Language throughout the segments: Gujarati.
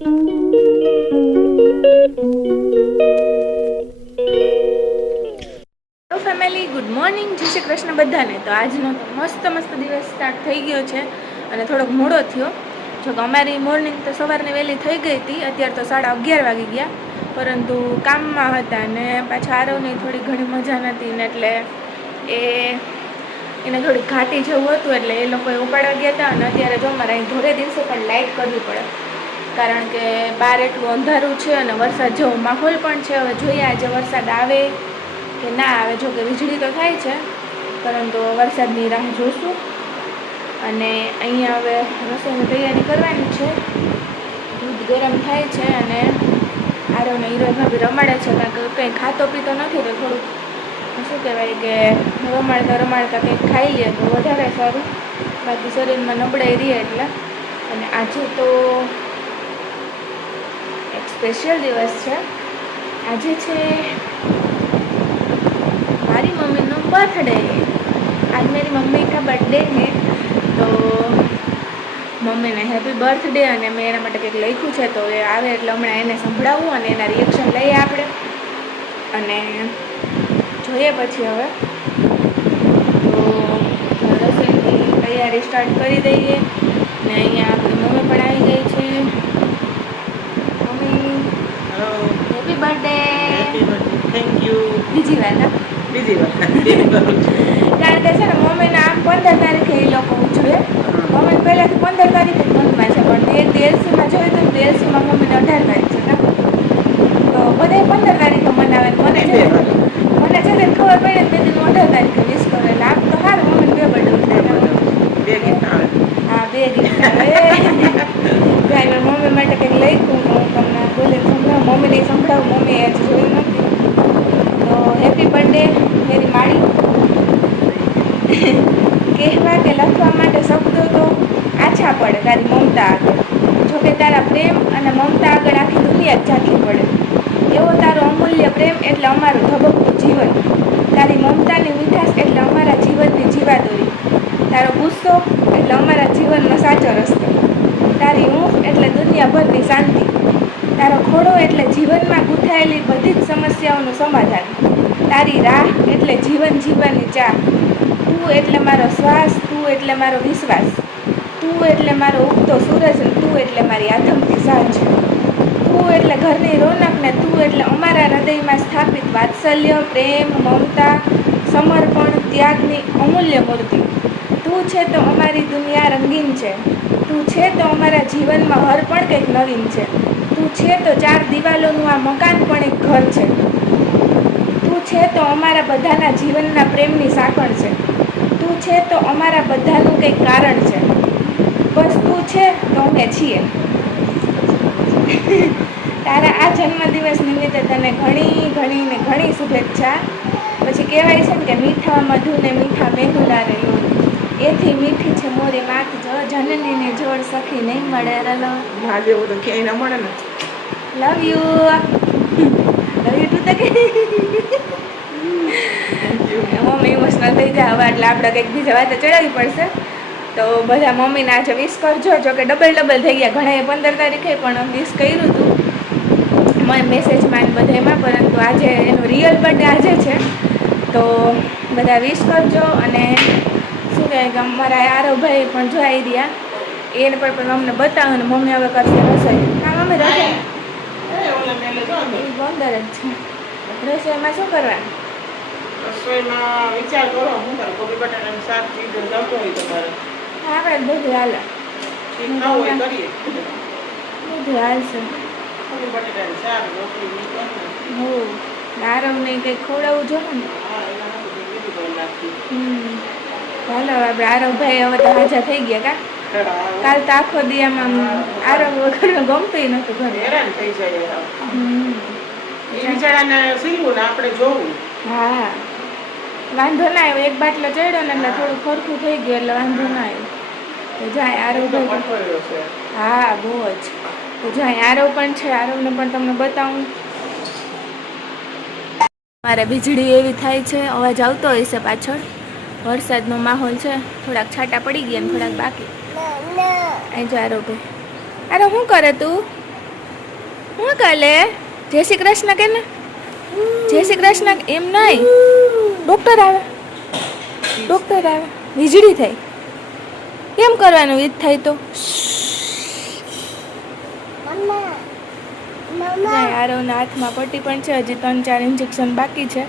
ફેમિલી, ગુડ મોર્નિંગ, જય શ્રી કૃષ્ણ બધાને. તો આજનો તો મસ્ત દિવસ સ્ટાર્ટ થઈ ગયો છે અને થોડોક મોડો થયો. જો કે અમારી મોર્નિંગ તો સવારની વહેલી થઈ ગઈ હતી. અત્યારે તો 11:30 વાગી ગયા, પરંતુ કામમાં હતા ને પાછા આરવની થોડી ઘણી મજા નથી ને એટલે એને થોડી ઘાટી જેવું હતું એટલે એ લોકોએ ઉપાડવા ગયા હતા. અને અત્યારે જો અમારે અહીં ધોરે દિવસે પણ લાઇટ કરવી પડે, કારણ કે બહાર એટલું અંધારું છે અને વરસાદ જેવો માહોલ પણ છે. હવે જોઈએ આજે વરસાદ આવે કે ના આવે. જો કે વીજળી તો થાય છે, પરંતુ વરસાદની રાહ જોશું. અને અહીંયા હવે રસોઈની તૈયારી કરવાની છે. દૂધ ગરમ થાય છે અને આરવને હીરો ભાભી રમાડે છે, કારણ કે કંઈ ખાતો પીતો નથી તો થોડુંક શું કહેવાય કે રમાડતા કંઈક ખાઈ લે તો વધારે સારું, બાકી શરીરમાં નબળાઈ રહે એટલે. અને આજે તો એક સ્પેશિયલ દિવસ છે. આજે છે हमारी मम्मी नो बर्थडे. आज मेरी मम्मी का बर्थडे है, तो मम्मी ने हैप्पी बर्थडे અને મેં એના માટે કંઈક લખ્યું છે, તો એ આવે એટલે હમણાં એને સંભળાવવું અને એના રિએક્શન લઈએ આપણે અને જોઈએ પછી હવે તો રસોઈની તૈયારી સ્ટાર્ટ કરી દઈએ. ને અહીંયા આપણી મમ્મી પણ આવી ગઈ છે. Mummy happy birthday. Thank you. બીજી વાર ના બીજી વાર કારણ કે છે ને મમ્મીને આમ 15 તારીખે એ લોકો ઉજવે. મમ્મી પહેલાંથી 15 તારીખે જ મનમાં છે, પણ મેં DLC-માં જોયું હતું. DLC-માં મમ્મીને 18 તારીખ છે, તો બધાય 15 તારીખે મનાવે. મને છે ને ખબર પડી ને મેં 18 તારીખે વિશ કરો. એટલે આમ તો સારું, મમ્મીને 2 બર્થડે આવે. હા, 2 ગિફ્ટ આવે. ત્યારે મમ્મી માટે કંઈક લખ્યું તો હું તમને બોલીને સંભળાવું. મમ્મીને સંભળાવું, મમ્મીએ હજી જોયું નથી. તો હેપી બર્થડે મેરી માળી. કહેવા કે લખવા માટે શબ્દો તો આછા પડે તારી મમતા આગળ, જોકે તારા પ્રેમ અને મમતા આગળ આખી દુનિયા જ ઝાંખી પડે. એવો તારો અમૂલ્ય પ્રેમ એટલે અમારું ધબકતું જીવન, તારી મમતાની મીઠાશ એટલે અમારા જીવનની જીવાદોરી, તારો ગુસ્સો એટલે અમારા જીવનનો સાચો રસ્તો, તારી ઊંઘ એટલે દુનિયાભરની શાંતિ, તારો ખોડો એટલે જીવનમાં ગૂંથાયેલી બધી જ સમસ્યાઓનું સમાધાન, તારી રાહ એટલે જીવન જીવવાની ચાહ, તું એટલે મારો શ્વાસ, તું એટલે મારો વિશ્વાસ, તું એટલે મારો ઉગતો સૂરજ ને તું એટલે મારી આથમતી સાંજ, તું એટલે ઘરની રોનક ને તું એટલે અમારા હૃદયમાં સ્થાપિત વાત્સલ્ય, પ્રેમ, મમતા, સમર્પણ, ત્યાગની અમૂલ્ય મૂર્તિ. તું છે તો અમારી દુનિયા રંગીન છે, તું છે તો અમારા જીવનમાં હર પણ કંઈક નવીન છે, તું છે તો 4 દિવાલોનું આ મકાન પણ એક ઘર છે, તું છે તો અમારા બધાના જીવનના પ્રેમની સાંકળ છે, તું છે તો અમારા બધાનું કંઈક કારણ છે, બસ તું છે તો અમે છીએ. તારા આ જન્મદિવસ નિમિત્તે તને ઘણી શુભેચ્છા. પછી કહેવાય છે ને કે મીઠા મધુને મીઠા મેઘુલા રેલો, એથી મીઠી છે મોરી માત જો જનનીને જોડ સખી નહીં મળે રલો. ના જેવું તો ક્યાંય ન મળે ને. લવ યુ ટુ તો કે મમ્મી ઇમોશનલ થઈ જાય હવે, એટલે આપણે કંઈક બીજા વાતે ચડાવવી પડશે. તો બધા મમ્મીને આજે વિશ કરજો. જો કે ડબલ થઈ ગયા, ઘણાએ 15 તારીખે પણ વિશ કર્યું હતું મેસેજમાં ને બધામાં, પરંતુ આજે એનો રિયલ બર્થડે આજે છે, તો બધા વિશ કરજો. અને શું કહે કે અમારા આરવભાઈ પણ જોઈ રહ્યા, એને પણ અમને બતાવો ને મમ્મી હવે કરશે રસોઈ. હા મમ્મી રસોઈ બંદર જ છે. રસોઈમાં શું કરવાનું? રસોઈમાં વિચાર કરો શું કરો. કોબી બટાટાનું શાક ચીઝ ગમતો હોય તમારે. હા, આપણે બધું હાલે, ઠીક ના હોય કરીએ. બધું હાલશે. કોબી બટાટાનું શાક, રોટલી હો આરવને કંઈક ખવડાવવું જોઈએ ને. હા, એના માટે બીજું કોઈ નાખી. ચાલો આપણે આરવભાઈ હવે તો હાજર થઈ ગયા કા. કાલ તો આખો દી આમાં આરવ વગર ગમતું નતું ઘરે. હેરાન થઈ જાય. એ બિચારાને સીવું ને આપણે જોવું. હા, વાંધો ના આવ્યો. એક બાટલો ચડ્યો ને એટલે થોડું ખોરખું થઈ ગયું, એટલે વાંધો ના આવ્યો. તો જાય આરવભાઈ. હા, બહુ જ. તો જાય આરવ પણ છે, આરવને પણ તમને બતાવું. મારે વીજળી એવી થાય છે, અવાજ આવતો હોય છે પાછળ. વરસાદનો માહોલ છે, થોડાક છાંટા પડી ગયા ને થોડાક બાકી. અહીં જો આરવભાઈ. આરવ શું કરે તું? હું કાલે જય શ્રી કૃષ્ણ કે ને જય શ્રી કૃષ્ણ એમ નહીં ડૉક્ટર આવે વીજળી થાય કેમ કરવાનું વીજ થાય તો આરવના હાથમાં પટ્ટી પણ છે હજી 3-4 ઇન્જેક્શન બાકી છે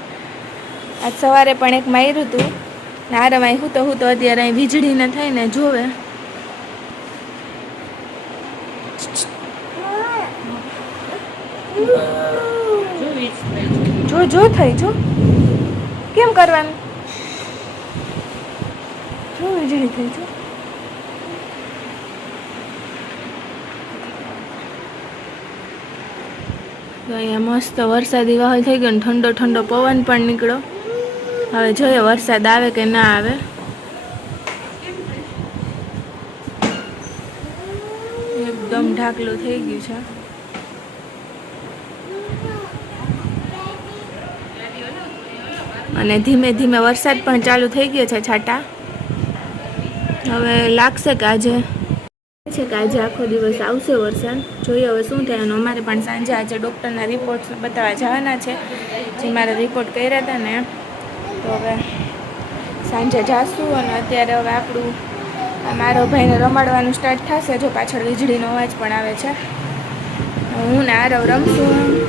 આજ સવારે પણ એક માર્યું હતું ને આરવ અહીં હું તો અત્યારે અહીં વીજળીને થઈને જોવે જો થઈ જો કેમ કરવાનું જો વીજળી થઈ જો તો અહીંયા મસ્ત વરસાદી માહોલ થઈ ગયો ને ઠંડો ઠંડો પવન પણ નીકળ્યો હવે જોઈએ વરસાદ આવે કે ના આવે એકદમ ઢાકલું થઈ ગયું છે અને ધીમે ધીમે વરસાદ પણ ચાલુ થઈ ગયો છે છાંટા હવે લાગશે કે આજે આખો દિવસ આવશે વરસાદ જોઈએ હવે શું થાય અને અમારે પણ સાંજે આજે ડૉક્ટરના રિપોર્ટ બતાવવા જવાના છે જે મારા રિપોર્ટ કર્યા હતા ને તો હવે સાંજે જાશું અને અત્યારે હવે આપણું મારો ભાઈને રમાડવાનું સ્ટાર્ટ થશે જો પાછળ વીજળીનો અવાજ પણ આવે છે હું ને આરવ રમશું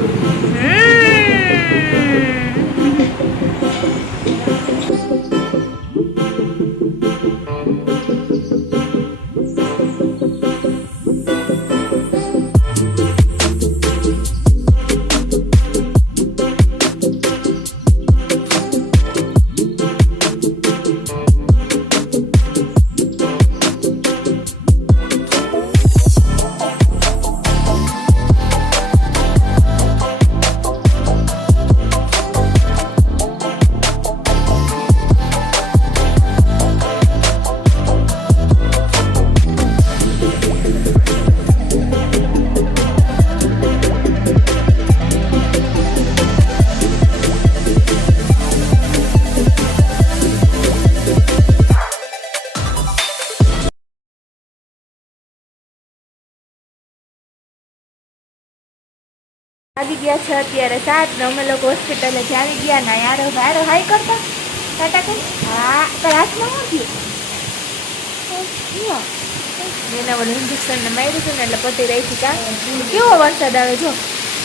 આવી ગયા છે અત્યારે 7 ને અમે લોકો હોસ્પિટલે જ આવી ગયા ને યાર હાઈ કરતા ટાટા કઈ હા પણ હાથમાં શું થયું એના વડે ઇન્જેક્શન ને માર્યું હતું ને એટલે પતી રહી હતી કાં કેવો વરસાદ આવે જો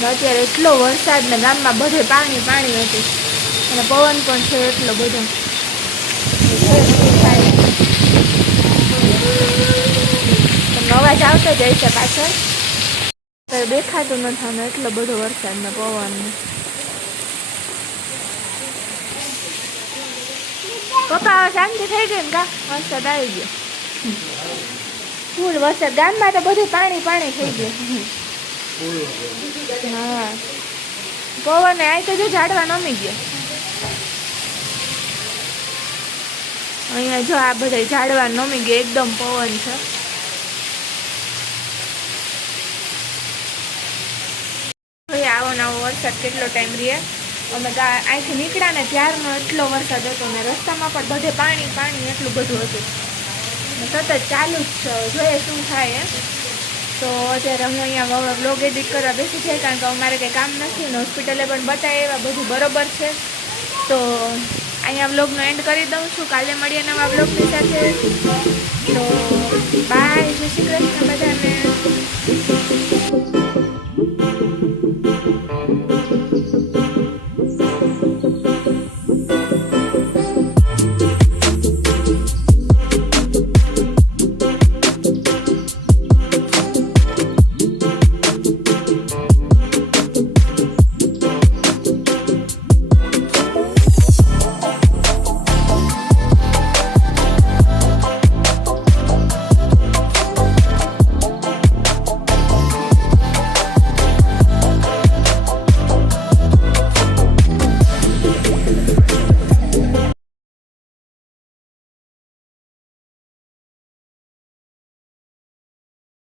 અત્યારે એટલો વરસાદ ને ગામમાં બધે પાણી હતું અને પવન પણ છે એટલો બધો અવાજ આવતો જાય છે પાછળ દેખાતું નથી અને એટલો બધો વરસાદ ને પવન પપ્પા શાંતિ થઈ ગઈ ને કા વરસાદ આવી ગયો ફૂલ વરસાદ ગામમાં તો બધું પાણી થઈ ગયું હા પવન આ તો જો ઝાડવા નમી ગયો અહીંયા જો આ બધા ઝાડવા નમી ગયા એકદમ પવન છે આવો નવો વરસાદ કેટલો ટાઈમ રહે અમે અહીંથી નીકળ્યા ને ત્યારનો એટલો વરસાદ હતો ને રસ્તામાં પણ બધે પાણી એટલું બધું હતું સતત ચાલુ જ છે જોઈએ શું થાય તો અત્યારે હું અહીંયા વ્લોગ એડિટ કરવા બેસી છે કારણ કે અમારે કંઈ કામ નથી ને હોસ્પિટલે પણ બતાવે એવા બધું બરોબર છે તો અહીંયા વ્લોગનો એન્ડ કરી દઉં છું કાલે મળીએ નવા વ્લોગની સાથે તો બાય જય શ્રી કૃષ્ણ બધાને